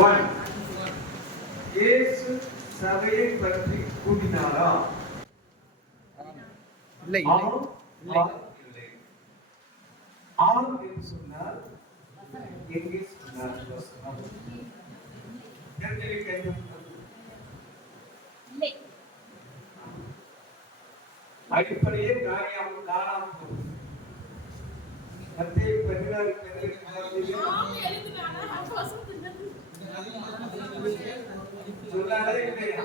One, இயேசு சபையை பற்றி கூறினாரா? இல்லை ஆம், இல்லை. ஆம் என்று சொன்னால் எங்கே சொன்னார் வசனம்? அடிப்படையே காணாமல் போகுது. மத்தேயு 16 சொன்னாலே இல்லையா?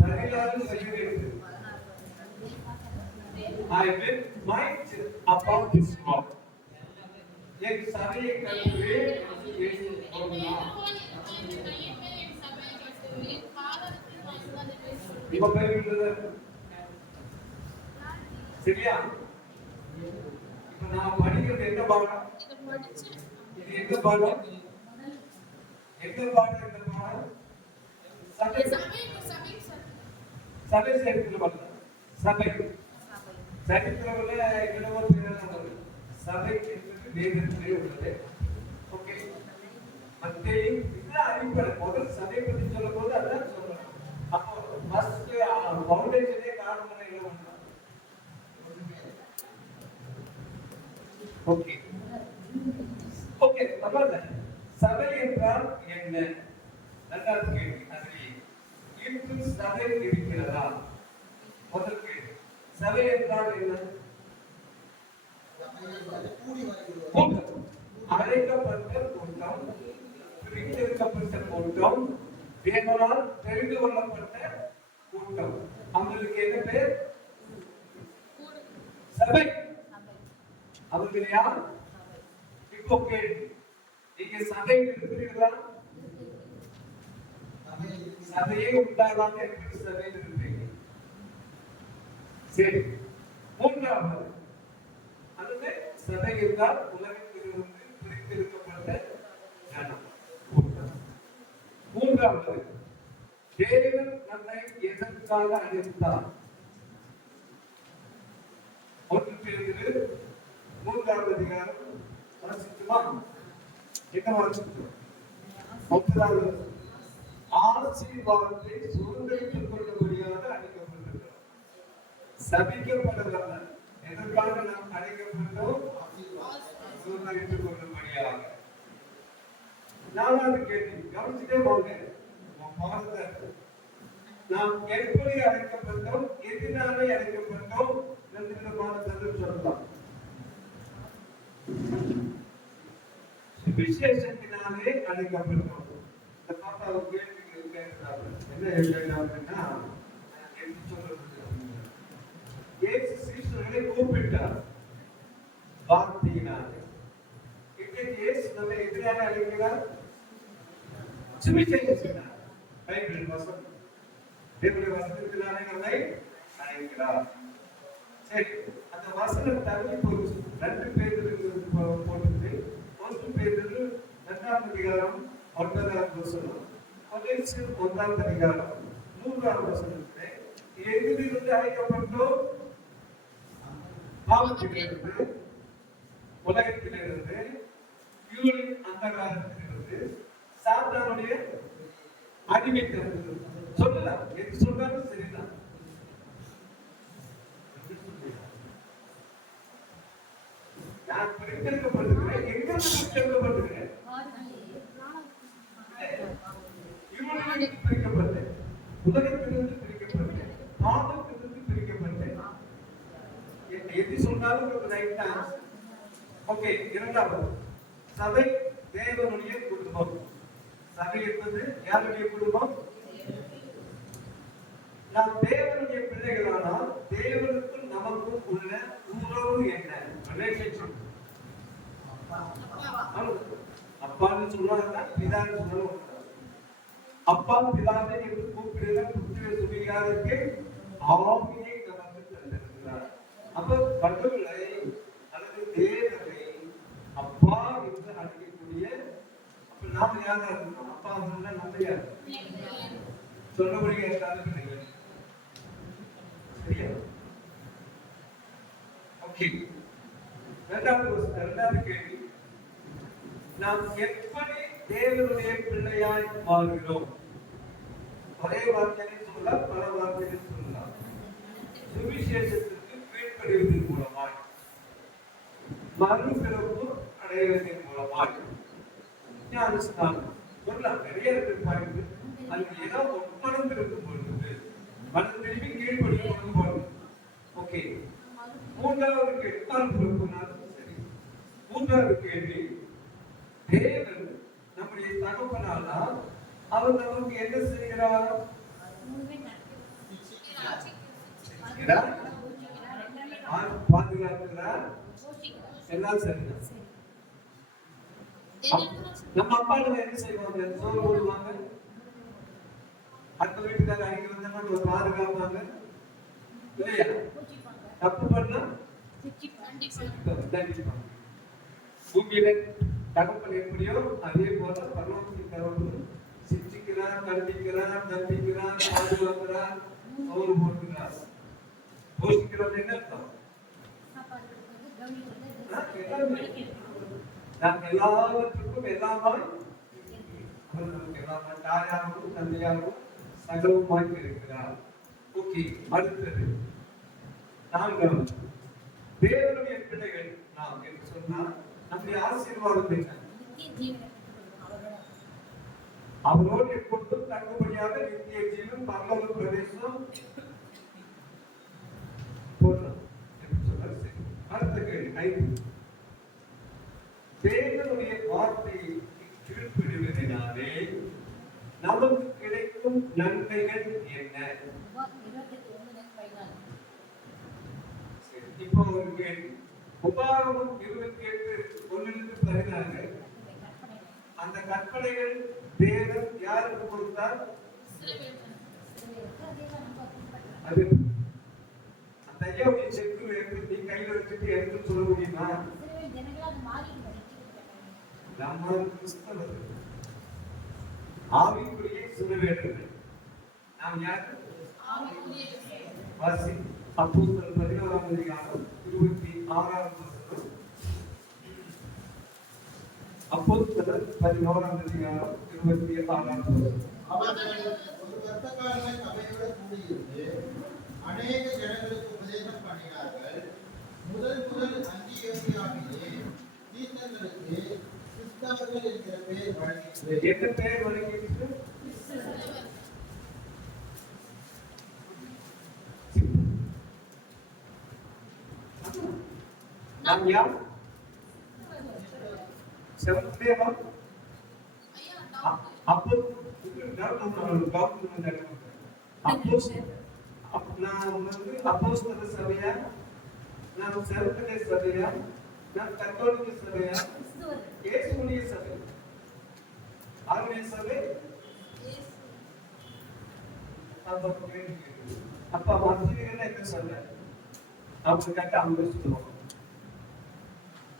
16 I will mind about this law. என் சபையை கண்டுவே இப்ப பைபிள்ல சரியா? இப்ப நான் படிக்கிறது என்ன பாடம்? இது எந்த பாடம்? எந்த பாடம்? இந்த பாடம் சபை சரித்திரம் அல்ல. சபை சரித்திரம்ல என்னவோ பேரெல்லாம் சபை என்பது வேதத்திலே உள்ளது. ஓகே, மத்தேயு இதுதான் அடிப்படை. முதல் சபை பற்றி சொல்லும் போது அதான் சொல்லணும். அப்போ ஃபர்ஸ்ட் ஃபவுண்டேஷனே காரணம் என்ன? ஓகே ஓகே அப்ப சபை என்றால் என்ன? இரண்டாவது கேள்வி. அதிலே இன்று சபை இருக்கிறதா? முதல் கேள்வி, சபை என்றால் என்ன? கூட்டம், அழைக்கப்பட்ட கூட்டம், பிரித்தெடுக்கப்பட்ட கூட்டம், தேவனால் தெரிந்து கொள்ளப்பட்ட கூட்டம். அவங்களுக்கு என்ன பேர்? சபை. அவர்கள் யார்? இப்போ கேள்வி, நீங்க சபையில் இருக்கிறீர்களா? சபையே உண்டாகாம எப்படி சபையில் இருப்பீங்க? சரி, மூன்றாவது அதுவே சபை என்றால் உலகத்திலிருந்து பிரித்தெடுக்கப்பட்ட ஜனம். மூன்றாவது, தேவன் நம்மை எதற்காக அழைத்தார்? ஒன்று பேதுரு 3ஆம் அதிகாரம் வாசிக்குமா? என்ன வாசிக்கிறோம்? 9வது ஆசீர்வாதத்தை சுதந்திரித்துக் கொள்ளும்படியாக அழைக்கப்பட்டிருக்கிறோம். சபிக்கப்படவல்ல. எதற்காக நாம் அழைக்கப்பட்டோம்? சுதந்திரித்துக் கொள்ளும்படியாக. நாலாவது கேள்வி, கவனிச்சுட்டே போங்க. நாம் எப்படி அழைக்கப்பட்டோம்? எதனாலே அழைக்கப்பட்டோம்? 2 விதமான பதில் சொல்லலாம். விசேஷத்தினாலே அழைக்கப்பட்டோம். இந்த பாப்பா ஒரு கேள்வி கேட்கிறாங்க. என்ன கேட்கிறாங்கன்னா, எப்படி சொல்றது? இயேசு சீஷர்களை கூப்பிட்டார் வார்த்தையினாலே. இன்றைக்கு இயேசு நம்மை எதிராக அழைக்கிறார், சுவிசேஷத்தினாலே. பைபிள் வசனம், தேவனுடைய வசனத்தினாலே நம்மை அழைக்கிறார். சரி, அந்த வசனம் தள்ளி போச்சு. 2 பேதுரு போட்டு 1 பேதுரு 2ஆம் அதிகாரம் 9வது வசனம், கொலோசியர் 1ஆம் அதிகாரம் 3வது வசனத்திலே எதிலிருந்து அழைக்கப்பட்டோம்? பாவத்திலிருந்து, உலகத்திலிருந்து, இருளின் அந்தகாரத்திலிருந்து, சாத்தானுடைய அடிமைத்திலிருந்து. சொல்லலாம், எது சொன்னாலும் சரிதான். நான் பிரித்தெடுக்கப்படுகிறேன். எங்கிருந்து பிரித்தெடுக்கப்படுகிறேன்? இருளிலிருந்து பிரிக்கப்பட்டேன், உலகத்திலிருந்து பிரிக்கப்பட்டேன், பாவத்திலிருந்து பிரிக்கப்பட்டேன். எது சொன்னாலும் ரைட் தான். ஓகே, இரண்டாவது, சபை தேவனுடைய குடும்பம். சபை என்பது யாருடைய குடும்பம்? நாம் தேவனுடைய பிள்ளைகளானால் தேவனுக்கும் நமக்கும் உள்ள உறவு என்ன? ரிலேஷன்ஷிப். அப்பான்னு சொன்னாங்க, பிதான்னு சொன்னாலும் அப்பா பிதாவை என்று கூப்பிடுகிற புத்திர சுவிகாரத்தை ஆவியை நமக்கு தந்திருக்கிறார். அப்ப கடவுளை அல்லது தேவனை அப்பா என்று அழைக்கக்கூடிய, அப்ப நாம யாரா இருக்கணும்? அப்பா சொன்னா நம்ம யார்? சொல்லபடி கேட்டாலும் கிடையாது. சரியா? ஓகே, இரண்டாவது கேள்வி, நாம் எப்படி தேவ தேவனுடைய பிள்ளையாய் மாறுகிறோம். ஒரே வார்த்தையை சொல்ல பல வார்த்தைகள் சொல்லலாம். சுவிசேஷத்திற்கு கீழ்ப்படிவதன் மூலமாக, மறுபிறப்பு அடைவதன் மூலமாக, ஞானஸ்நானம் சொல்லலாம். நிறைய பாயிண்ட். அது ஏதோ ஒப்பந்தம் இருக்கும் பொழுது மனம் திரும்பி கீழ்ப்படியும் போது ஓகே. மூன்றாவது கேள்வி, சரி, மூன்றாவது கேள்வி, தேவன் நம்முடைய தகப்பனானா அவர் நமக்கு என்ன செய்கிறார்? பாதுகாக்கிறார். எல்லாம் சரிதான். நம்ம அப்பாடுங்க என்ன செய்வாங்க? சோறு போடுவாங்க, அடுத்த வீட்டுக்கார அடிக்க வந்தா பாதுகாப்பாங்க இல்லையா? தப்பு பண்ணா தண்டிப்பாங்க. பூமியில தகப்பன் எப்படியோ அதே போல பரலோகத்தின் தகப்பன் சிரிக்கிறார், கண்டிக்கிறார், தண்டிக்கிறார், பாதுகாக்கிறார், சோறு போடுகிறார். போஷிக்கிறது என்ன அர்த்தம்? நாம் எல்லாவற்றுக்கும் எல்லாமாய் தாயாகவும் தந்தையாகவும் சகலவுமாய் இருக்கிறார். ஓகே. அடுத்தது நான்காவது, தேவனுடைய பிள்ளைகள் நாம் என்று சொன்னால் நம்முடைய ஆசீர்வாதம் என்ன? அவரோடு எப்பொழுதும் தங்குபடியாக நித்திய ஜீவன், பரலோக பிரவேசம் போன்றோம் என்று சொன்னால் சரி. அடுத்த கேள்வி 5, தேவனுடைய வார்த்தையை கீழ்ப்படிவதனாலே நமக்கு கிடைக்கும் நன்மைகள் என்ன? இப்போ ஒரு கேள்வி. உபாகமம் 28:1-14 அந்த கற்பனைகள் தேவன் யாருக்கு கொடுத்தார்? அது அந்த ஐயாவுடைய செக்கு எடுத்து நீ கையில வச்சுட்டு எடுத்து சொல்ல முடியுமா? நம்ம கிறிஸ்தவர் ஆவிக்குரிய சிலுவைகள். நாம் யார்? வாசி அப்போஸ்தலர் 11ஆம் அதிகாரம் 26ஆம் வசனம். அப்போஸ்தலர் 11ஆம் அதிகாரம் 26ஆம் வசனம். அவர்கள் ஒரு கர்த்தகாரனை சபையோடு கூடியிருந்து அநேக ஜனங்களுக்கு உபதேசம் பண்ணினார்கள். முதல் அந்தியோகியாவிலே தீர்க்கதரிசிகளுக்கு கிறிஸ்தவர்கள் என்கிற பெயர் வழங்கிற்று. என்ன பெயர் வழங்கிற்று? நாம் யார்? செவன்தேவா அப்போ அப்போஸ்தல சபையா, நாம் செவன்தே சபையா, நாம் கத்தோலிக்க சபையா, இயேசுவின் சபை, ஆர்மே சபை. அப்ப மத்தியில என்ன சொல்ல? அவங்க கட்ட அவங்க சொல்லுவாங்க.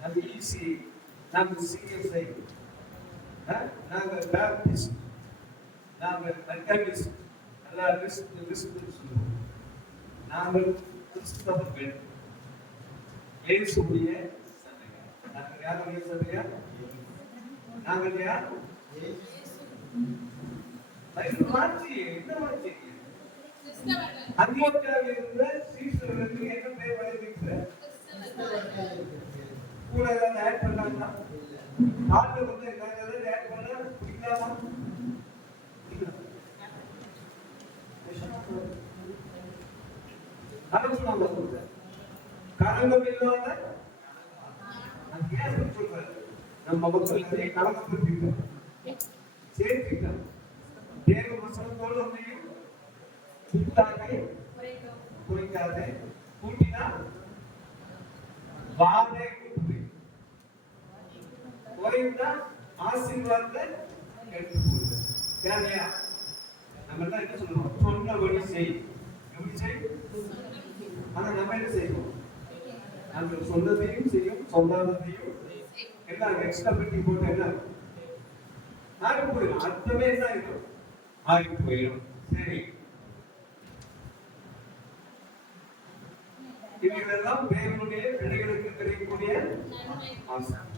அது ஈஸி. நாங்கள் சிஎஸ்ஐ, நாங்கள் பேப்டிஸ்ட், நாங்கள் மெத்தடிஸ்ட், எல்லா லிஸ்ட் சொல்லுவோம். நாங்கள் கிறிஸ்தவர்கள், இயேசுவுடைய சபையா. நாங்கள் யாருடைய சபையா? நாங்கள் யார்? மாற்றி என்ன மாற்றி? அந்தியோக்கியாவில் இருந்த சீஷர்களுக்கு என்ன பெயர் வழங்கியிருக்கிறார்? கூட ஏதாவது ஆட் பண்ணாங்களா? ஆட்கள் வந்து ஏதாவது ஆட் பண்ணா பிடிக்கலாமா? கலங்கம் இல்லாத சொல்றாரு. நம்ம மக்கள் கலங்கப்படுத்திட்டோம், சேர்த்துட்டோம். தேவ வசனத்தோடு ஒன்றையும் கூட்டாதே, குறைக்காதே. கூட்டினா வாதை கூட்டு, குறைந்தா ஆசீர்வாதத்தை எடுத்து போடுது. தேவையா? நம்ம எல்லாம் என்ன சொல்லுவோம்? சொன்னபடி செய். எப்படி செய்? ஆனா நம்ம என்ன செய்வோம்? நம்ம சொன்னதையும் செய்யும், சொல்லாததையும் எல்லாம் எக்ஸ்ட்ரா பெட்டி போட்டு என்ன ஆகி போயிடும். அர்த்தமே என்ன ஆகிடும்? ஆகி போயிடும். சரி, இவைகளெல்லாம் தேவனுடைய பிள்ளைகளுக்கு கிடைக்கக்கூடிய ஆசீர்வாதம்.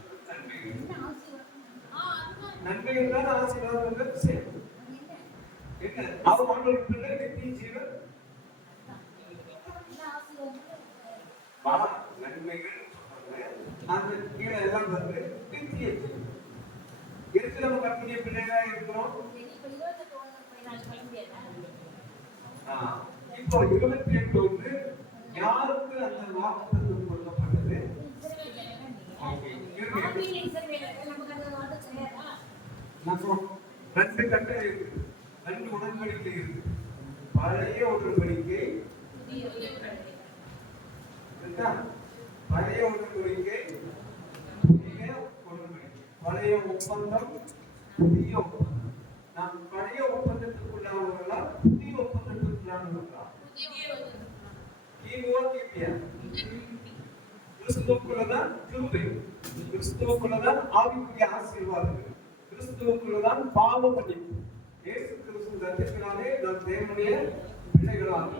நன்மை என்றால் ஆசீர்வாதம் என்ற விஷயம். என்ன அவர் ஆண்டவருக்கு பிள்ளை நித்திய ஜீவன் வா நன்மைகள் அந்த கீழே எல்லாம் வந்து நித்திய ஜீவன். எதுக்கு நம்ம கற்பனைய பிள்ளைகளா இருக்கிறோம்? இப்போ 28 யாருக்கு அந்த வாக்குத்தத்தம் கொடுக்கப்பட்டது? ரெண்டு கட்டளை இருக்கு, ரெண்டு உடன்படிக்கை இருக்கு. பழைய உடன்படிக்கை, பழைய உடன்படிக்கை, புதிய உடன்படிக்கை. பழைய ஒப்பந்தம், புதிய ஒப்பந்தம். நாம் பழைய ஒப்பந்தத்துக்குள்ளானவர்களா புதிய ஒப்பந்தத்துக்குள்ளானவர்களா? கிறிஸ்துவுக்குள்ளதான் கிருபை, கிறிஸ்துவுக்குள்ளதான் ஆவிக்குரிய ஆசீர்வாதங்கள், கிறிஸ்துவுக்குள்ளதான் பாவ மன்னிப்பு. இயேசு கிறிஸ்து ரத்தத்தினாலே நாம் தேவனுடைய பிள்ளைகளாக.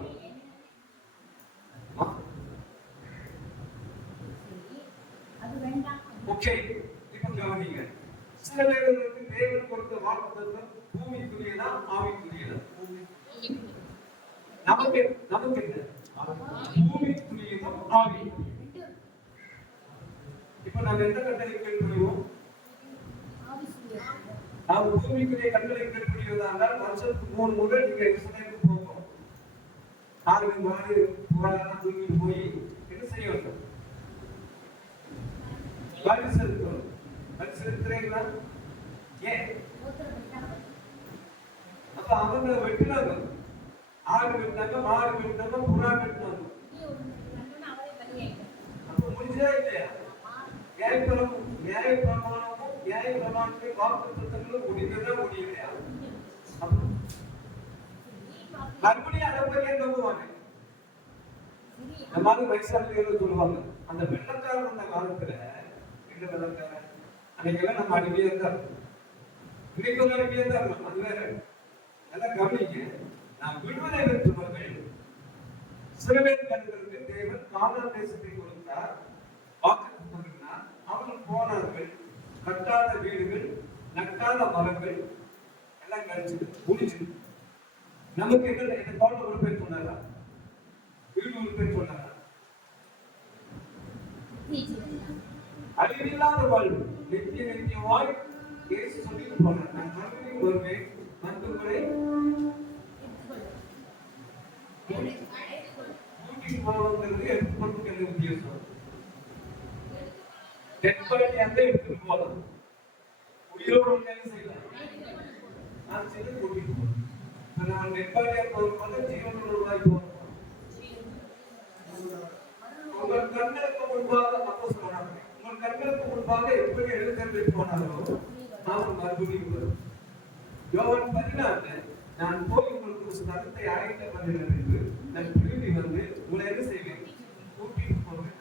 ஓகே, இப்ப கவனிங்க. சில பேருக்கு தேவன் கொடுத்த வாக்குத்தத்தம் பூமிக்குரியதா ஆவிக்குரியதா? நமக்கு நமக்கு என்ன? பூமிக்குரியதும் ஆவிக்குரியதும். இப்ப நம்ம எந்த கட்டளை கீழ்ப்படிவோம்? நாம் பூமிக்குரிய கட்டளை கீழ்ப்படிவதால் வருஷத்துக்கு 3 முறை நீங்க எருசலேமுக்கு போகணும். ஆறு மாடு புறாலாம் தூக்கிட்டு போய் என்ன செய்ய வேண்டும்? பலி செலுத்தணும். பலி செலுத்துறீங்களா? ஏன்? அப்ப அவங்க வெட்டினாங்க, ஆடு வெட்டினாங்க, மாடு வெட்டினாங்க, புறா வெட்டினாங்க. அப்ப முடிஞ்சா இல்லையா? நியாயப்பிரமாணமும் நியாயப்பிரமாணத்தை வாக்குத்தத்தங்களும் முடிந்ததா முடியலையா? மறுபடியும் அதை போய் ஏன் நம்புவாங்க? இந்த மாதிரி வயசாளிகள் சொல்லுவாங்க, அந்த வெள்ளக்காரன் அந்த காலத்துல எங்க வெள்ளக்காரன் அன்னைக்கெல்லாம் நம்ம அடிமையா தான் இருக்கும், இன்னைக்கு ஒரு அடிமையா தான் இருக்கும். அது வேற. நல்லா கவனிங்க. நான் விடுதலை பெற்றவர்கள் சில பேர் கண்களுக்கு தேவன் கானான் தேசத்தை கொடுத்தார், வாக்குத்தத்தம் பண்ணினார். அவர்கள் போனார்கள், கட்டாத வீடுகள், நட்டாத மரங்கள் எல்லாம் கழிச்சு முடிச்சு. நமக்கு என்ன தோட்டம் ஒரு பேர் சொன்னாரா? வீடு ஒரு பேர் சொன்னாரா? அழிவில்லாத வாழ்வு, நித்திய நித்தியமாய் இயேசு சொல்லிட்டு போனார். நான் மறுபடியும் வருவேன், மருத்துவரை கூட்டிட்டு போவங்கிறது எடுத்துக்கொண்டு வித்தியாசம். டெட் பாடி அந்த எடுத்துட்டு போகலாம், உயிரோடு செய்யலாம். நான் செய்து கூட்டிட்டு போகணும். நான் டெட் பாடியா போகும்போது ஜீவனோடு போகணும். உங்கள் கண்களுக்கு முன்பாக அப்போ சொன்னாங்க, உங்கள் கண்களுக்கு முன்பாக எப்படி எழுந்தருளி போனாரோ நான் மறுபடியும் வரும். யோவான் 14 நான் போய் உங்களுக்கு ஸ்தலத்தை ஆயத்தம் பண்ணுகிறேன் என்று நான் திரும்பி வந்து உங்களை என்ன செய்வேன்? கூட்டிட்டு போவேன்.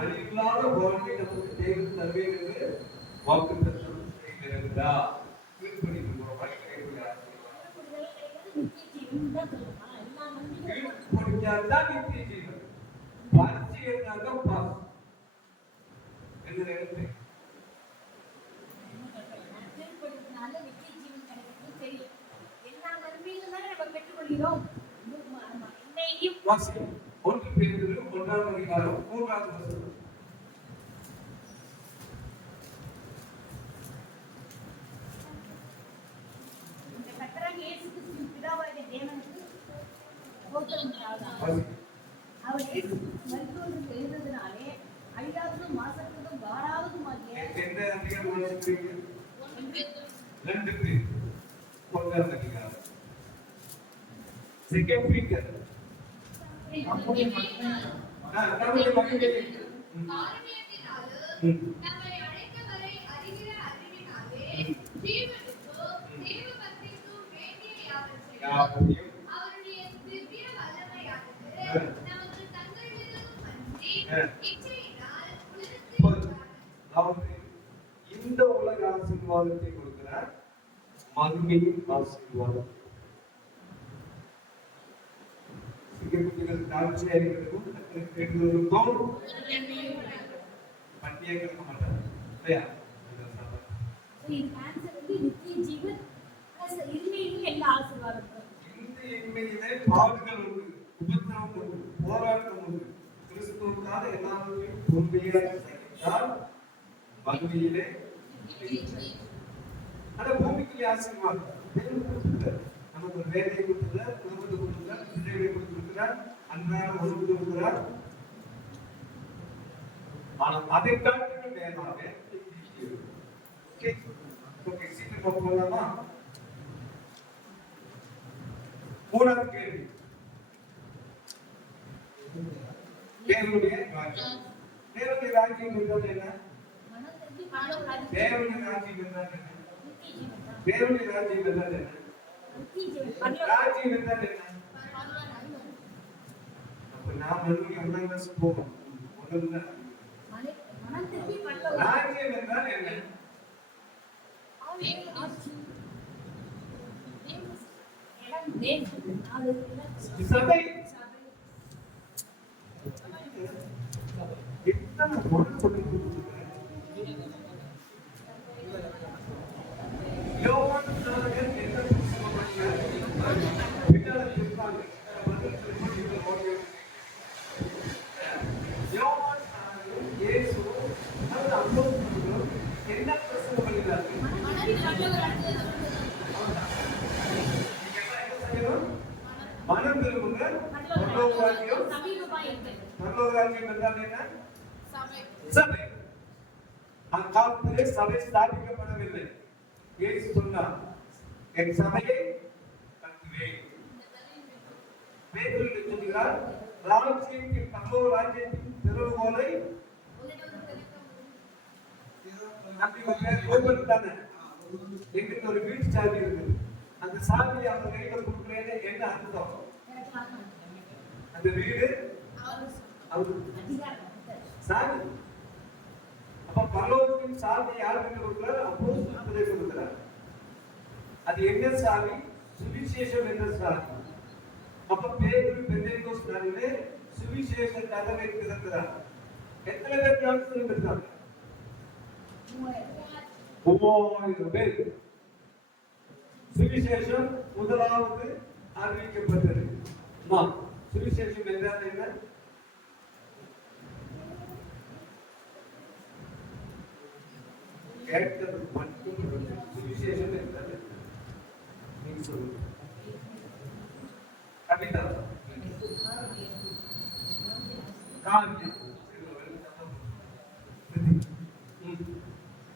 அழிவில்லாத வாழ்வை நமக்கு தேவன் தருவேன் என்று வாக்குத்தத்தம் செய்திருக்கிறார். தான் நித்திய ஜீவன். பரிசு இருந்தாங்க பாஸ் என்று எழுத்து. ஒன்று பேதுரு 1ஆம் அதிகாரம் 3ஆவது வசனம். இந்த உலக ஆசீர்வாதத்தை கொடுக்கிறார், மகிமையின் ஆசீர்வாதம். சிங்கக்குட்டிகள் காட்சியாக இருக்கிறதும் கேட்கிறதுக்கும் இங்கே இருக்க மாட்டார் இல்லையா? நித்திய ஜீவன் இருமையிலும் எல்லா ஆசீர்வாதங்களும். இந்த இன்மையிலே பாடுகள் உண்டு, உபத்திரவம் உண்டு, போராட்டம் உண்டு. கிறிஸ்துவுக்காக எல்லாவற்றையும் பொறுமையாக சகித்தால் மகிமையிலே ஆனா பூமிக்கு ஆசீர்வாதம் தேவன் கொடுத்திருக்கிறார். நமக்கு ஒரு வேலையை கொடுத்திருக்கிறார், குடும்பத்தை கொடுத்திருக்கிறார், பிள்ளைகளை கொடுத்திருக்கிறார், அன்றாட உணவு கொடுத்திருக்கிறார். ஆனால் அதை காட்டிலும் மேலாக ஓகே சீக்கிரம் போகலாமா? மூணாவது கேள்வி, தேவனுடைய ராஜ்யம். தேவனுடைய ராஜ்யம் என்றால் என்ன? தேவனுடைய ராஜ்யம் என்றால் என்ன? தேவனுடைய ராஜ்யம் என்றால் என்ன? ராஜ்யம் என்றால் என்ன? அப்ப நாம் மறுபடியும் ஒன்றாம் கிளாஸ் போவோம். முதல்ல ராஜ்யம் என்றால் என்ன? சபை. எத்தனை பொருள் சொல்லி கொடுத்துருக்காங்க. யோவான் சாணகர் என்ன புத்தகம் படிக்கிறார்? பின்னால இருப்பாங்க. யோவான் சாணகரும் இயேசுவும் அந்த அப்போஸ்தலர்களும் என்ன பிரசங்கம் பண்ணினார்கள்? மனம் திரும்புங்க. பரலோக ராஜ்யம். பரலோக ராஜ்யம் என்றால் என்ன? சபை. அக்காலத்திலே சபை ஸ்தாபிக்கப்படவில்லை. இயேசு சொன்னார், என் சபையை கட்டுவேன். பேதுரு சொல்கிறார், ராஜ்யத்தின் பரலோக ராஜ்யத்தின் திறவுகோலை எங்கிட்ட ஒரு வீட்டு சாவி இருக்குது. அந்த சாவியை அவங்க கையில கொடுக்குறேன்னு என்ன அர்த்தம்? அந்த வீடு சாவி. அப்ப பரலோகத்தின் சாவி யாருக்கு கொடுக்கிறார்? அப்போஸ்தலர்களுக்கு கொடுக்கிறார். அது என்ன சாவி? சுவிசேஷம் என்ற சாவி. அப்ப பேதுரு பெந்தேகோஸ்து நாளிலே சுவிசேஷ கதவை திறக்கிறார். எத்தனை பேர் ஞானஸ்நானம் பெற்றாங்க? 3000 பேர். சுவிசேஷம் முதலாவது அறிவிக்கப்பட்டது. சுவிசேஷம் என்றால் என்ன? கேட்டது மட்டும் சுவிசேஷம் என்றால் நீங்க சொல்லுங்க. கவிதா காவியம்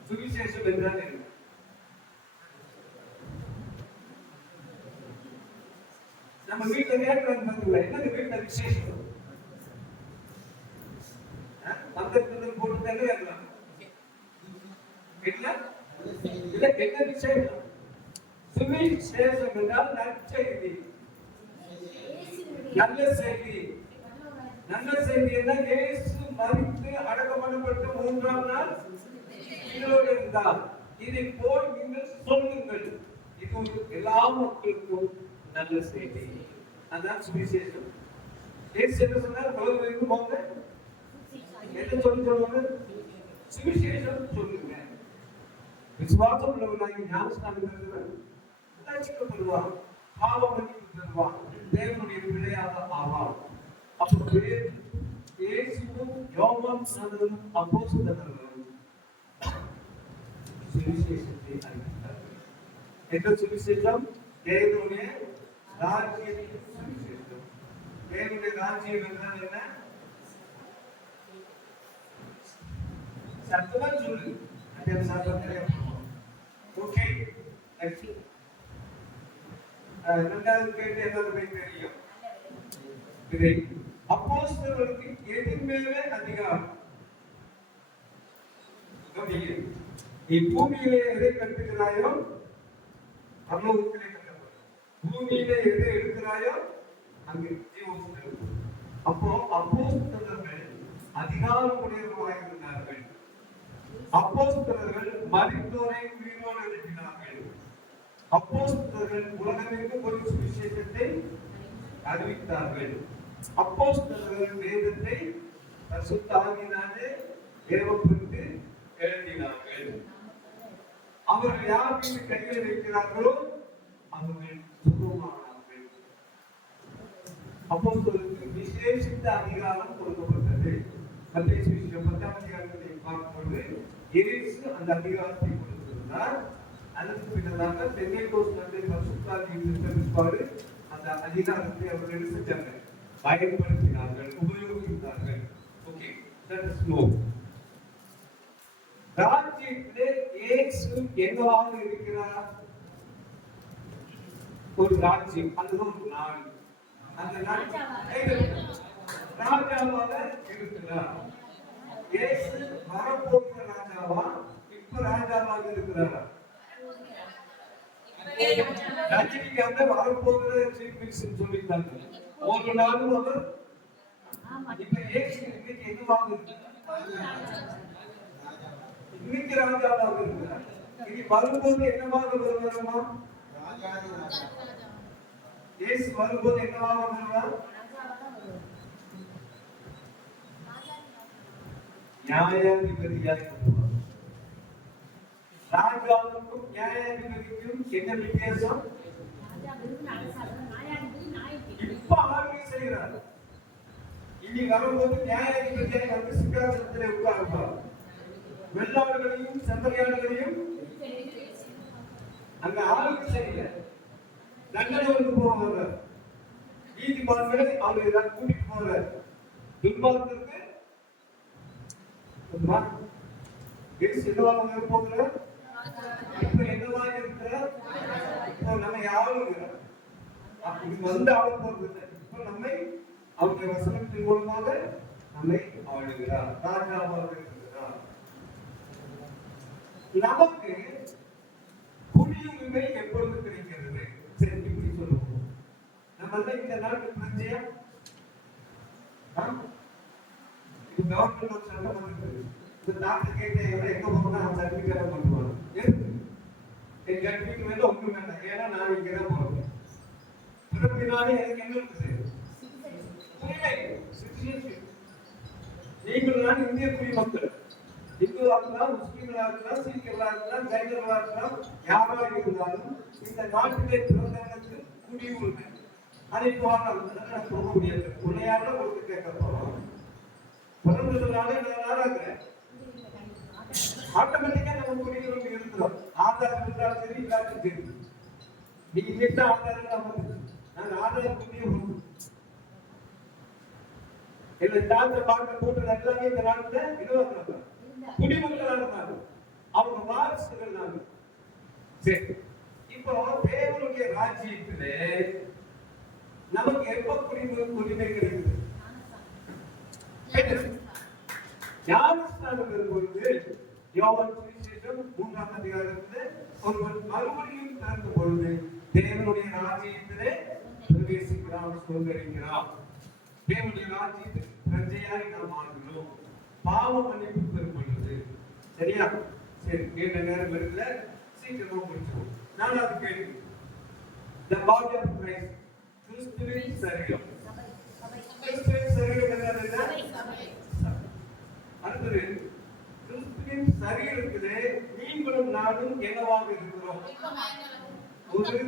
சுவிசேஷம் என்றால் என்ன? நம்ம வீட்டுல கேட்கறது பார்த்தீங்களா? என்னது வீட்டுல விசேஷம்? பந்தத்தில் போட்டு தானே கேட்கலாம். வீட்டுல இல்ல என்ன விசேஷம்? சுவிசேஷம் என்றால் நற்செய்தி, நல்ல செய்தி. நல்ல செய்தி என்ன? இயேசு மரித்து அடக்கப்பட்டு 3ஆம் நாள் உயிரோடு இருந்தார். இதை போய் நீங்கள் சொல்லுங்கள். இது எல்லா மக்களுக்கும் நல்ல செய்தி. அதான் சுவிசேஷம். இயேசு என்ன சொன்னார்? உலகம் போங்க, என்ன சொல்லுவாங்க? சுவிசேஷம் சொல்லுங்க. விசுவாசம் உள்ளவர்களாகி ஞானஸ்நானம் பெறுகிறவர் ரட்சிக்கப்படுவார், பாவ மன்னிப்பு பெறுவார், தேவனுடைய பிள்ளையாக ஆவார். அப்போ இயேசுவும் யோவான் சாணகரும் அப்போஸ்தலர்களும் சுவிசேஷத்தை அறிவித்தார்கள். எந்த சுவிசேஷம்? தேவனுடைய ராஜ்யத்தின் சுவிசேஷம். தேவனுடைய ராஜ்யம் என்றால் என்ன? சத்தமா சொல்லு. அந்த சத்தம் ஓகே. இரண்டாவது கேள்வி எல்லாருமே தெரியும். இதை அப்போஸ்தலர்களுக்கு எதிர்மேலே அதிகாரம். நீ பூமியிலே எதை கட்டுகிறாயோ பரலோகத்திலே கட்டப்படும். பூமியிலே எதை எடுக்கிறாயோ அங்கு ஜீவன். அப்போ அப்போஸ்தலர்கள் அதிகாரம் உடையவர்களாக இருந்தார்கள். அப்போஸ்தலர்கள் மரித்தோரை உயிரோடு எழுப்பினார்கள். அப்போஸ்தலர்கள் உலகமெங்கும் ஒரு சுவிசேஷத்தை அறிவித்தார்கள். அப்போஸ்தலர்கள் வேதத்தை பரிசுத்த ஆவியினாலே ஏவப்பட்டு அவர்கள் யார் மீது கையை வைக்கிறார்களோ அவர்கள் சுகமானார்கள். அப்போஸ்தலருக்கு விசேஷித்த அதிகாரம் கொடுக்கப்பட்டது. மத்தேயு சுவிசேஷம் 10ஆம் அதிகாரத்தை பார்க்கும்போது இயேசு அந்த அதிகாரத்தை கொடுத்திருந்தார். அதற்கு பின்னதாக பெந்தேகோஸ்து நாளிலே பரிசுத்தாவியின் பிற்பாடு அந்த அதிகாரத்தை அவர்கள் என்ன செஞ்சாங்க? பயன்படுத்தினார்கள், உபயோகித்தார்கள். Okay, that is no. ராஜ்யத்திலே இயேசு எங்கவாக இருக்கிறார்? ஒரு ராஜ்யம், அது ஒரு நாடு. அந்த நாடு ராஜாவாக இருக்கிறார். இயேசு வரப்போகிற ராஜாவா, இப்ப ராஜாவாக இருக்கிறாரா? ரஜினிகாந்த் வரப்போகிற சீஃப் மினிஸ்டர் சொல்லிட்டாங்க. ஒரு நாளும் அவர் இப்ப இயேசு இன்னைக்கு எதுவாக இருக்கிறார்? இன்னைக்கு ராஜாவாக இருக்கிறார். இனி வரும்போது என்னவாக வருவாரமா? இயேசு வரும்போது என்னவாக வருவார்? நியாயாதிபதியாக வருவார். ராஜாவுக்கும் நியாயாதிபதிக்கும் என்ன வித்தியாசம்? இப்ப ஆளுகை செய்கிறார். இனி வரும்போது நியாயாதிபதியாக வந்து சிங்காசனத்திலே உட்கார்ந்தார். வெள்ளாடுகளையும் செம்மறியாடுகளையும் அங்க ஆளுகை செய்யல, தண்டனைக்கு போவாங்க. நீதிமான்களை அவரை கூட்டிட்டு போற துன்மார்க்கருக்கு என்னவாக போகிற இப்ப என்னவாக இருக்கிற இப்போ நம்ம ஆளுகிறார். அப்படி வந்து ஆள போறது இல்லை. இப்ப நம்மை அவருடைய வசனத்தின் மூலமாக நம்மை ஆளுகிறார், ராஜாவாக இருக்கிறார். நமக்கு குடியுரிமை எப்பொழுது கிடைக்கிறது? சரி, இப்படி சொல்லுவோம். நம்ம இந்த நாட்டு பிரச்சனையா கவர்மெண்ட் ஒரு சட்டம் வந்திருக்கு. இந்த டாக்டர் கேட்ட எங்க போகணும் அவன் சர்டிபிகேட் பண்ணுவாங்க. எதுக்கு? என் சர்டிபிகேட் மேல ஒன்றும் வேண்டாம், ஏன்னா நான் இங்கே தான் போறேன். பிறப்பினாலே எனக்கு என்ன இருக்குது? உரிமை, சிட்டிசன்ஷிப். நீங்கள் நான் இந்திய குடிமக்கள். இந்துவா இருக்கலாம், முஸ்லீம்களா இருக்கலாம், சீக்கியர்களா இருக்கலாம், ஜைனர்களா இருக்கலாம், யாராக இருந்தாலும் இந்த நாட்டிலே பிறந்தவனுக்கு குடியுரிமை. அதை இப்போ வாங்க போக முடியாது. உன்னையால கொடுத்து கேட்க போறோம். பிறந்ததுனால நான் ஆராகிறேன். ஆட்டோமேட்டிக்கா நம்ம குடியுரிமை இருக்கிறோம். ஆதார் இருந்தாலும் சரி, இல்லாலும் சரி. நீங்க கேட்ட ஆதார் வந்து நான் ஆதார் குடியுரிமை இல்ல தாத்த பாக்க போட்டு எல்லாமே இந்த நாட்டுல இதுவாங்க குடிமக்களா இருந்தாங்க. அவங்க வாரிசுகள் நாங்க. சரி, இப்போ தேவனுடைய ராஜ்யத்திலே நமக்கு எப்ப உரிமை கிடைக்குது? ஞானஸ்நானம் வரும்பொழுது யோவான் சுவிசேஷம் 3ஆம் அதிகாரத்திலே ஒருவன் மறுபடியும் பிறந்த பொழுது தேவனுடைய ராஜ்யத்திலே பிரவேசிக்கிறான், சுதந்திரிக்கிறான். தேவனுடைய ராஜ்யத்தில் பிரஜையாய் நாம் ஆகிறோம். பாவ மன்னிப்பு பெறும் பொழுது. சரியா? சரி, கேட்ட நேரம் இருக்குல்ல, சீக்கிரமா முடிச்சுவோம். 4வது கேள்வி. The body of Christ, கிறிஸ்துவின் சரீரம். கிறிஸ்துவின் சரீரம் என்னது? அடுத்தது, கிறிஸ்துவின் சரீரத்திலே நீங்களும் நானும் என்னவாக இருக்கிறோம்? ஒரு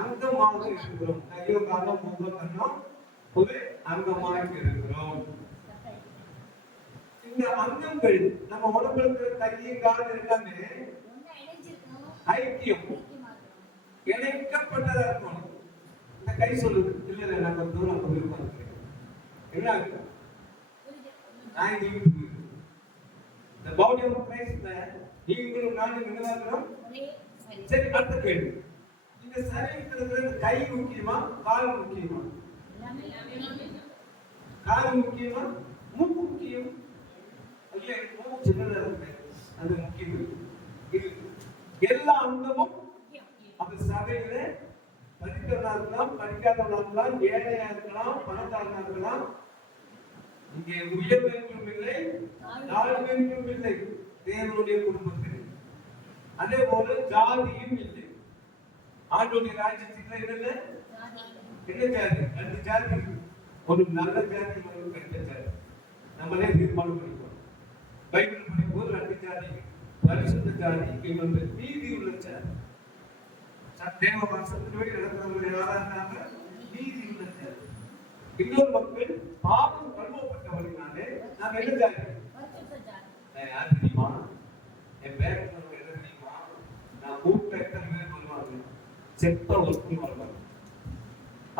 அங்கமாக இருக்கிறோம். கையோ காலம் முகம் கண்ணம் ஒரு அங்கமாக இருக்கிறோம். இந்த அங்கங்கள் நம்ம உடம்புல இருக்கிற கையை கால் எல்லாமே ஐக்கியம் இணைக்கப்பட்டதா இருக்கணும். இந்த கை சொல்லுது, இல்ல இல்ல நான் கொஞ்சம் தூரம் அங்க போயிருக்கேன். என்ன ஆகுது? நான் இங்க இந்த பாடி ஆஃப் கிரைஸ்ட்ல நீங்களும் நானும் என்னவாகிறோம்? சரி, அடுத்த கேள்வி. இந்த சரீரத்தில் இருக்கிற கை முக்கியமா, கால் முக்கியமா? கால் முக்கியமா, மூக்கு முக்கியம்? இல்ல, மூக்கு சின்னதா இருக்கு, அது முக்கியம். எல்லா அங்கமும் அந்த சபையில படிக்கிறதா இருக்கலாம், படிக்காதவனா இருக்கலாம், ஏழையா இருக்கலாம், பணக்காரனா இருக்கலாம். இங்கே உயர்வென்றும் இல்லை, தாழ்வென்றும் இல்லை தேவனுடைய குடும்பத்தில். அதே போல ஜாதியும் இல்லை. ஆண்டவருடைய ராஜ்யத்தில் என்ன ஜாதி? 2 ஜாதி இருக்கு. ஒரு நல்ல ஜாதி, ஒரு கெட்ட ஜாதி. நம்மளே தீர்மானம் பண்ணிக்கணும். பைபிள் படிக்கும்போது 2 ஜாதி. பரிசுத்த ஜாதி இன்னொன்று நீதி உள்ள ஜாதி. தேவ வாசத்தின்படி நடக்கிறவர்கள் யாரா இருந்தாங்க? நீதி உள்ள ஜாதி. இன்னொரு மக்கள் பாவம் கழுவப்பட்டவர்களாலே நாம் என்ன ஜாதி? யார் தெரியுமா? என் பேர் என்ன தெரியுமா? நான் மூட்டை எத்தனை பேர் சொல்லுவாங்க, செத்த ஒருத்தரும் வருவாங்க.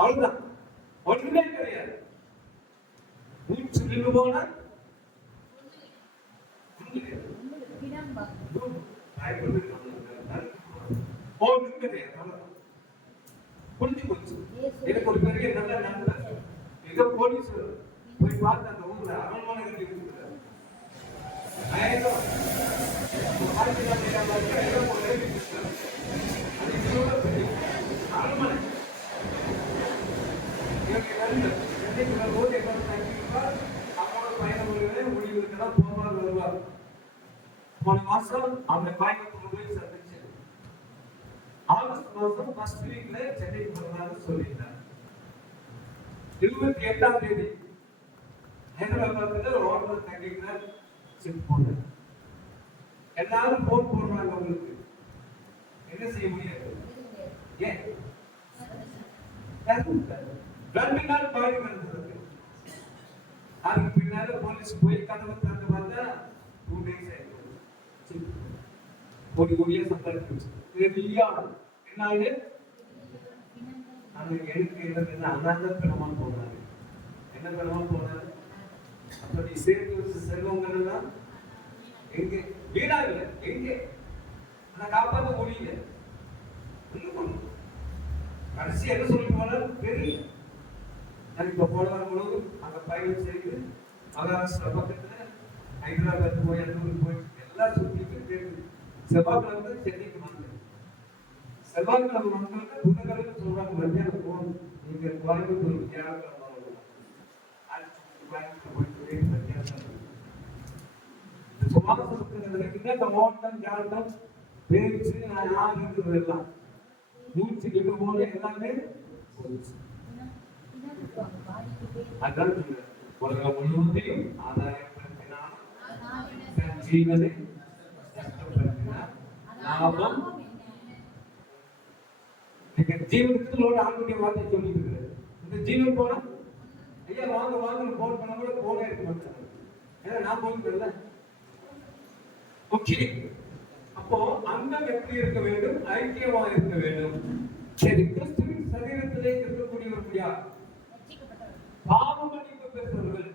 அவ்வளவுதான், ஒன்றுமே கிடையாது. மூச்சு நின்று போனா புரிஞ்சு போச்சு. எனக்கு ஒரு பெரிய நல்ல நண்பர் ஏதோ போலீஸ் போய் பார்த்து அந்த ஊர்ல அரண்மனை கட்டி கொடுக்குறாரு. அரண்மனை போன மாசம் அந்த கோயம்புத்தூர் போய் சந்திச்சு ஆகஸ்ட் மாசம் ஃபர்ஸ்ட் வீக்ல சென்னைக்கு வரலாம்னு சொல்லிட்டாங்க. 28ஆம் தேதி ஹைதராபாத்ல ரோட்ல தங்கிக்கிறார். சிப் போன எல்லாரும் போன் போடுறாங்க. உங்களுக்கு என்ன செய்ய முடியாது? ஏன் 2 நாள் பாடி வந்தது. அதுக்கு பின்னால போலீஸ் போய் கதவை திறந்து பார்த்தா 2 days ஆயிடுச்சு. கோடியா சம்பாதிச்சு என்ன ஆகுது? அது எனக்கு அனாத பிணமா போனாரு. என்ன பிணமா போனாரு? அப்ப நீ சேர்த்து வச்ச செல்வங்கள் எல்லாம் எங்க? வீணா இல்லை, எங்க? ஆனா காப்பாற்ற முடியல. கடைசி என்ன சொல்லி போனாரு தெரியல. நான் இப்ப போனவர் முழுவதும் அங்க பயணம் செய்து மகாராஷ்டிரா பக்கத்துல ஹைதராபாத் போய் அந்த போய் எல்லாம் சுத்திட்டு கேட்டு செவ்வாய்க்கிழமை சென்னைக்கு வந்தேன். செவ்வாய்க்கிழமை வந்தவங்க புதன்கிழமை சொல்றாங்க மத்தியானம் போகணும். நீங்க கோயம்புத்தூர் வியாழக்கிழமை போயிட்டு மத்தியானம் சுவாசத்துக்கு மாவட்டம் ஜாட்டம் பேச்சு நான் யார் இருக்கிறது எல்லாம் மூச்சு கிட்ட போல எல்லாமே அதான் உலகம் முழுவதையும் ஆதாயப்படுத்தினாலும் ஜீவனை லாபம். ஜீவனத்திலோட ஆண்டுடைய வார்த்தை சொல்லிட்டு இருக்கிறது. இந்த ஜீவன் போனா ஐயா வாங்க வாங்க போன் பண்ண கூட போனே இருக்க மாட்டாங்க. ஏன்னா நான் போயிருக்கல. ஓகே, அப்போ அங்கம் எப்படி இருக்க வேண்டும்? ஐக்கியமா இருக்க வேண்டும். சரி, கிறிஸ்துவின் சரீரத்திலே இருக்கக்கூடியவர்கள் யார்? பாவ மன்னிப்பு பெற்றவர்கள்.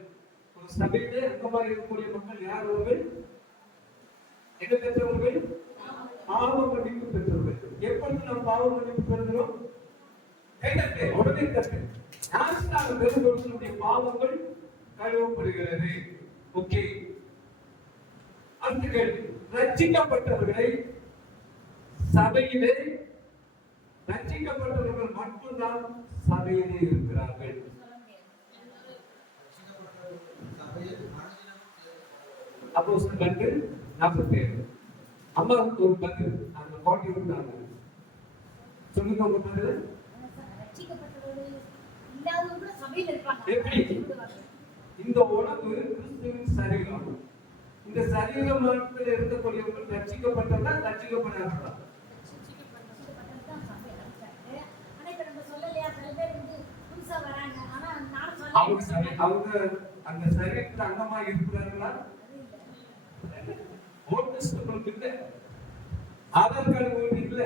ஒரு சபையிலே அங்கமாக இருக்கக்கூடிய மக்கள் யார்? அவர்கள் என்ன பெற்றவர்கள்? பாவ மன்னிப்பு பெற்றவர்கள். எப்பொழுது நாம் பாவ மன்னிப்பு பெறுகிறோம்? கைதட்டு, உடனே தட்டு. நாங்கள் பெறுவதற்குடைய பாவங்கள் கழுவப்படுகிறது. ஓகே, அடுத்த கேள்வி. ரட்சிக்கப்பட்டவர்களை சபையிலே ரட்சிக்கப்பட்டவர்கள் மட்டும்தான் சபையிலே இருக்கிறார்கள். அப்போ 2:47 அம்மா ஒரு பதில் அந்த பாட்டி இருந்தாங்க. சொல்லுங்க உங்க பதில். இந்த உணவு கிறிஸ்துவின் சரீரம். இந்த சரீரத்தில் இருக்கக்கூடியவர்கள் ரட்சிக்கப்பட்டதா ரட்சிக்கப்படாதா? அவங்க அந்த சரீரத்தில் அங்கமா இருக்கிறார்களா? ஆதார் கார்டு உங்களுக்கு இல்ல,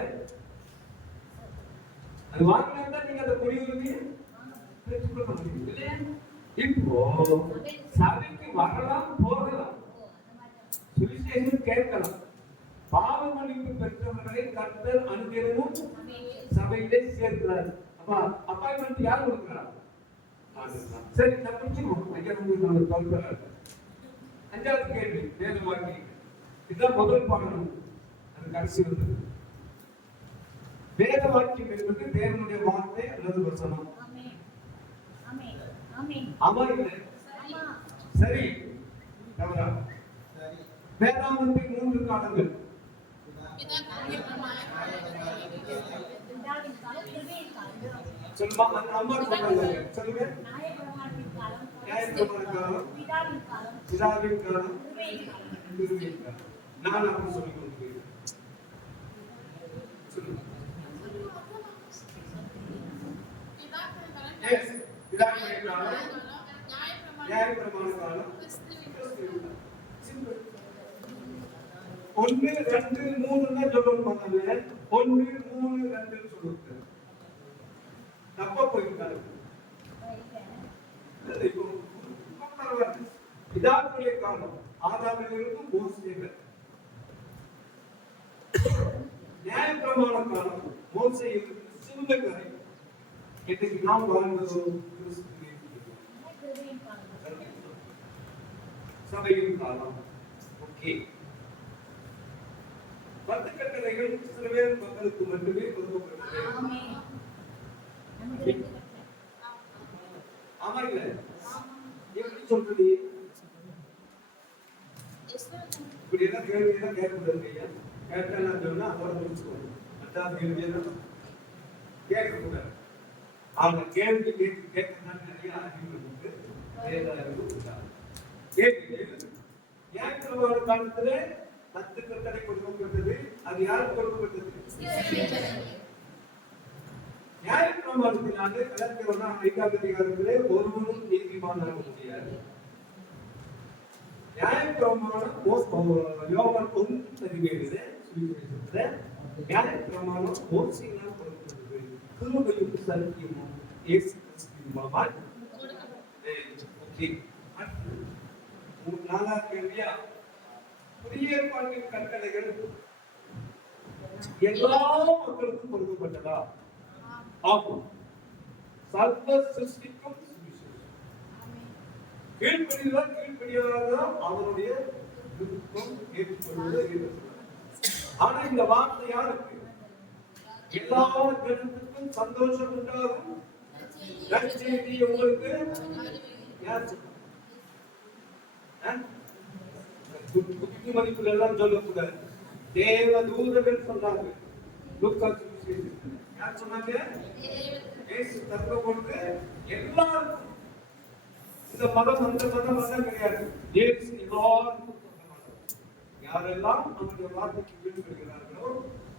அது வாங்கினா நீங்க அந்த குடியுரிமையை பெற்றுக்கொள்ள முடியும் இல்லையா? இப்போ சபைக்கு வரலாம், போகலாம், சுவிசேஷம் கேட்கலாம். பாவ மன்னிப்பு பெற்றவர்களை கர்த்தர் அனுதினமும் சபையிலே சேர்க்கிறார். அப்பா அப்பாயின்மெண்ட் யார் கொடுக்கிறார்? சரி, தப்பிச்சுக்கணும். ஐயா உங்களுக்கு சொல்றாரு. 5வது கேள்வி வேத வாக்கியம். இதுதான் முதல் பாடம். அது கடைசி வந்தது. வேத வாக்கியம் என்பது தேவனுடைய வார்த்தை அல்லது வசனம். ஆமா இல்லை? சரி, தவறா? வேதாந்தத்தின் 3 காலங்கள். சொல்லுமா, அந்த அம்மா சொல்றாங்க. சொல்லுங்க. நியாயப்பிரமாண காலம், பிதாவின் காலம், கிருபையின் காலம். நான் அப்படி சொல்லி கொடுக்கிறேன். சொல்லுங்க. Yes, பிதாக்களின் காலம், நியாயப்பிரமாண காலம், கிறிஸ்துவின் காலம். Simple. 1 2 3 தான் சொல்லணும் மகனே. 1 3 2 சொல்லுங்க. தப்பா போயிருக்காரு. பிதாக்களின் காலம் ஆதாமிலிருந்து மோசே வரை. நியாயப்பிரமாண காலம் மோசேயிலிருந்து சிலுவை வரை. இன்னைக்கு நாம் வாழ்ந்ததும் கிறிஸ்துவின் சபையின் காலம். ஓகே, 10 கட்டளைகள் இஸ்ரவேல் மக்களுக்கு மட்டுமே கொடுக்கப்பட்டது. ஆமா இல்ல? எப்படி சொல்றது? இப்படி எல்லாம் கேள்வி எல்லாம் கேட்கக்கூடாது ஐயா. கேட்டா சொன்னா அதோட முடிச்சுக்கோங்க. அதான் கேள்வி எல்லாம் கேட்கக்கூடாது. அவங்க கேள்வி கேட்கறதுனால நிறைய அறிவுகள் உண்டு. நியாயப்பிரமாண காலத்துல 10 கட்டளை கொடுக்கப்பட்டது. அது யாருக்கு கொடுக்கப்பட்டது? நியாயப்பிரமாணத்தினால கலக்கிறவனா 5ஆம் அதிகாரத்திலே ஒருவனும் நீதிமானாக முடியாது. நியாயப்பிரமாணம் யோவான் 1:17 சுவிசேஷத்துல நியாயப்பிரமாணம் மோசேயினால் கொடுக்கப்பட்டது. கிருபையும் சத்தியமும் இயேசு கிறிஸ்துவின் மூலமாய் ஓகே. 4ஆவது கேள்வியா, புதிய ஏற்பாட்டின் கட்டளைகள் எல்லா மக்களுக்கும் கொடுக்கப்பட்டதா? ஆகும். சர்வ சிருஷ்டிக்கும் கீழ்ப்படிதான் கீழ்ப்படியாதான் அவருடைய விருப்பம் ஏற்றுக்கொள்வது. ஆனா இந்த வார்த்தை யாருக்கு? எல்லா ஜனத்துக்கும் சந்தோஷம் உண்டாகும் நற்செய்தி உங்களுக்கு யார் சொன்னார்? புத்தி மதிப்புல எல்லாம் சொல்லக்கூடாது. தேவ தூதர்கள் சொன்னாங்க. லூக்கா சுவிசேஷத்துல யார் சொன்னாங்க? இயேசு தந்த பொழுது எல்லாருக்கும், இந்த மதம் அந்த மதம் எல்லாம் கிடையாது. இயேசு எல்லாருக்கும் யாரெல்லாம் அவருடைய வார்த்தைக்கு கீழ்ப்படுகிறார்களோ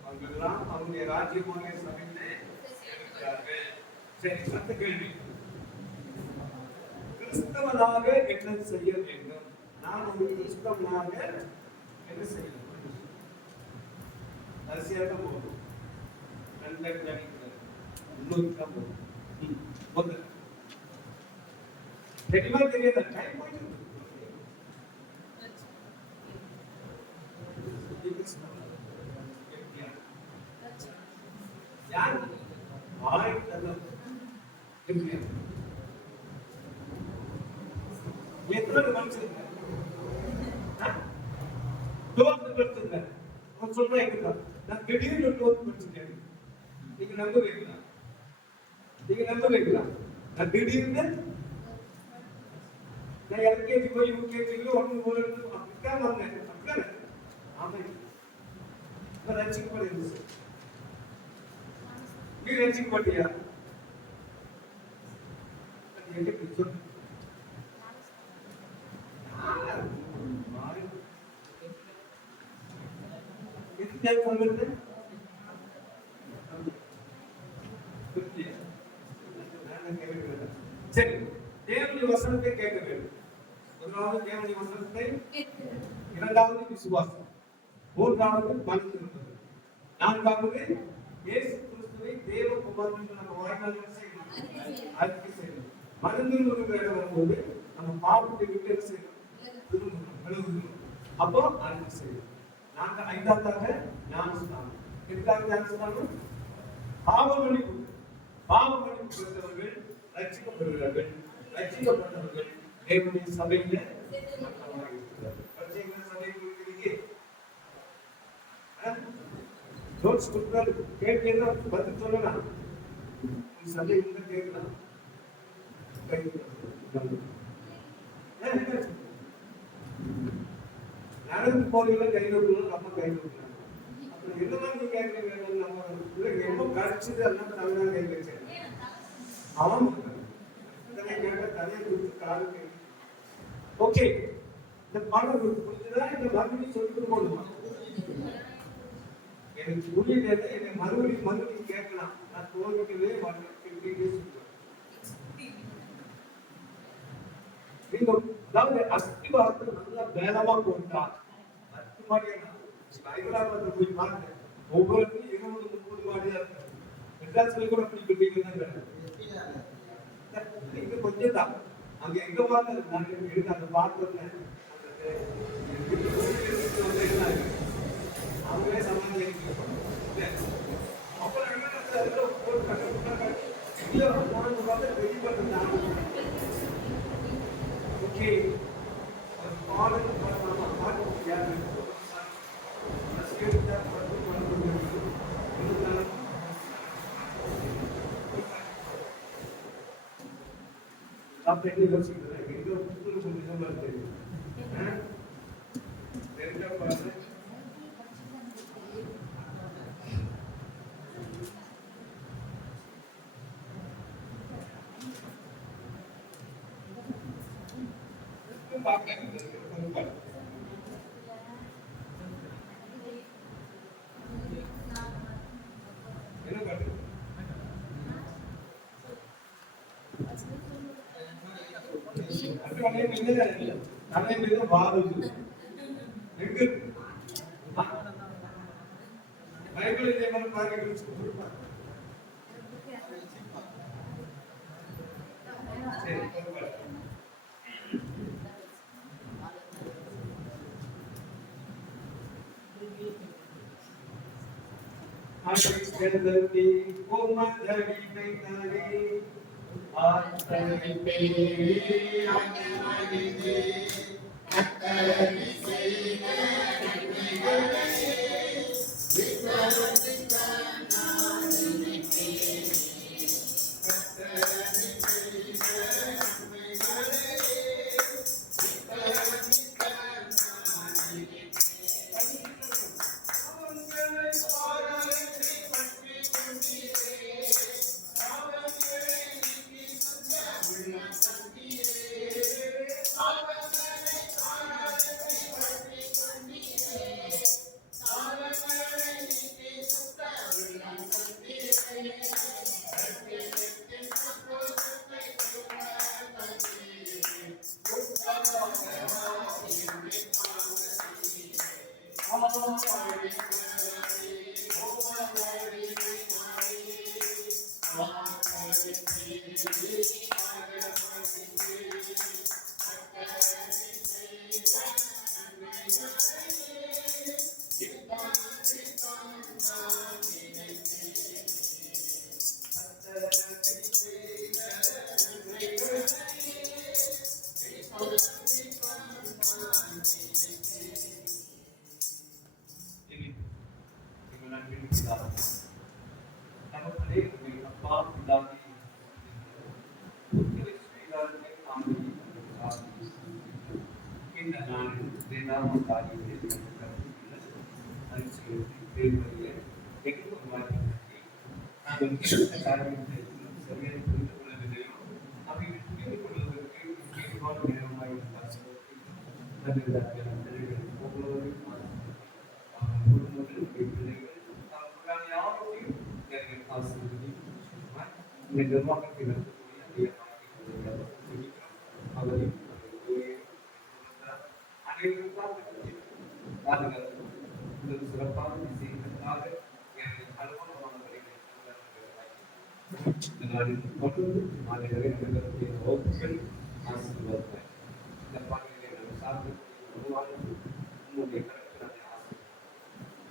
அவர்களெல்லாம் அவருடைய ராஜ்யமாக சபையிலே இருக்கிறார்கள். சரி, அடுத்த கேள்வி, கிறிஸ்தவனாக என்ன செய்ய வேண்டும்? நான் ஒரு கிறிஸ்தவனாக என்ன செய்ய வேண்டும்? அரசியாக போதும், தெளிவா தெரியாத டைம் போயிட்டு யார் வாய் தரம் எத்தனை மனுஷங்க படிச்சிருங்க சொல்றேன். நான் திடீர்னு 12th படிச்சிருக்கேன். நீங்க நம்ப வைக்கலாம், நான் திடீர்னு நான் எல்கேஜி போய் யூகேஜில 1 அப்படித்தான் வந்தேன். அப்படித்தானே? ஆமா. நான் ரசிக்கப்பட்டு நீ ரசிக்கப்பட்டியா? சரி, தேவனுடைய வசனத்தை கேட்க வேண்டும். முதலாவது தேவனுடைய வசனத்தை, இரண்டாவது விசுவாசம், மூன்றாவது மனம் திரும்புதல், நான்காவது இயேசு கிறிஸ்துவை தேவகுமாரன் என்று நம்ம வாய்நாள் செய்யணும், அறிக்கை செய்யணும். மனம் திரும்புகிற இடம் வரும்போது நம்ம பாவத்தை விட்டு என்ன செய்யணும்? திரும்பணும். அப்போ அறிக்கை செய்யணும். ஐந்தாவதாக ஞானஸ்நானம். எதுக்காக ஞானஸ்நானம்? பாவ மன்னிப்பு பெற்றவர்கள் ரட்சிக்கப்படுகிறார்கள். ரட்சிக்கப்பட்டவர்கள் தேவனுடைய சபையில நோட்ஸ் கொடுத்தாரு. கேட்க பதில் சொல்லலாம். சபை உங்க கேட்கலாம். நடந்து போறீங்களா கையில் விடணும், நம்ம கையில் விடணும். அப்புறம் என்னதான் நீ கேட்க நம்ம ரொம்ப கடிச்சது எல்லாம் தமிழா கை வச்சேன். அவன் கேட்ட தலையை கொடுத்து காலு கை. ஓகே, இந்த பாடம் புரிஞ்சுதான் இந்த மறுபடியும் சொல்லிட்டு போடுவோம். எனக்கு புரியல, என்னை மறுபடியும் கேட்கலாம். நான் தோல்விக்கவே மாட்டேன். நீங்க அதாவது அஸ்திவாரத்தை நல்லா வேலமா போட்டா ஹைதராபாத்ல போய் பாருங்க, ஒவ்வொருத்தையும் 20-30 மாடியா இருக்கு. மெட்ராஸ்ல கூட அப்படி பில்டிங் இங்க கொஞ்சம் தான். அங்க எங்க பார்த்து நான் எடுத்து அந்த பார்த்தேன், அவங்களே சமாளி அப்புறம் ரெடி பண்ணுறாங்க. ஓகே, பாடல் யாரு அப்ப என்ன யோசிக்கிறேன், எங்க புத்தகம் கொஞ்சம் தெரியும். தலை மீது வாருது எங்க பைபிள் இதே மாதிரி பாருங்க. ஆதிக்கதத்தி கோமதடி மைதானே ஆத்தனை பேரி அங்கமடிதே அத்தனை செய்த நன்மைகளே வித்தரத்திற்கான நாளினிக்கே அத்தனை செய்த நன்மைகளே வித்தரத்திற்கான நாளினிக்கே அவங்களை பாராட்டி பற்றி கொண்டீரே அவங்களை நீக்கி சுத்த உள்ள தந்தீரே அவங்களை பாராட்டி பற்றி கொண்டீரே அவங்களை நீக்கி சுத்த உள்ள தந்தீரே சத்தியத்தின் சந்தோஷத்தை கொள்ள தந்தீரே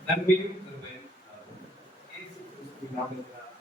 நன்மையும் பெருமையும் இயேசு கிறிஸ்துவின் நாமத்தினால்